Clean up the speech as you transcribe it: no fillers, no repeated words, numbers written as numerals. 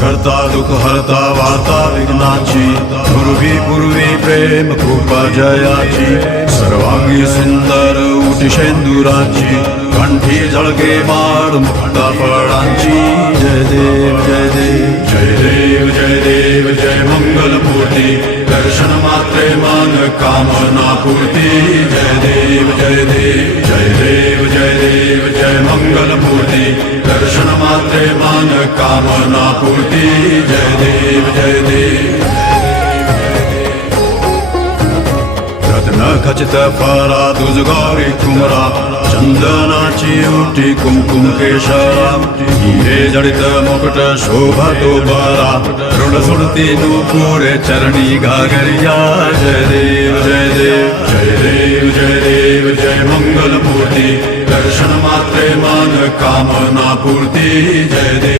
करता दुःख हरता वार्ता विघ्नाची पूर्वी पूर्वी प्रेम कृपा जयाची सर्वांगी सुंदर उटी शेंदुराची कंठी झळके माळ मुक्ता फळांची जय देव जय देव जय देव जय देव जय मंगलमूर्ती दर्शन मात्रे मन कामना पूर्ती जय देव जय देव जय देव जय देव जय मंगलमूर्ती दर्शन मात्रे मन कामना पूर्ती जय देव जय देव रत्न खचित फरा तुझ गौरी कुमरा चंदनाची उठी कुंकुम केशरा हिरे जडित मुकुट शोभा तो बरा ऋण सुरती नूपुरे चरणी घागरिया जय देव जय देव जय देव जय देव जय मंगलमूर्ती दर्शन मात्रे मन कामना पूर्ती जय देव।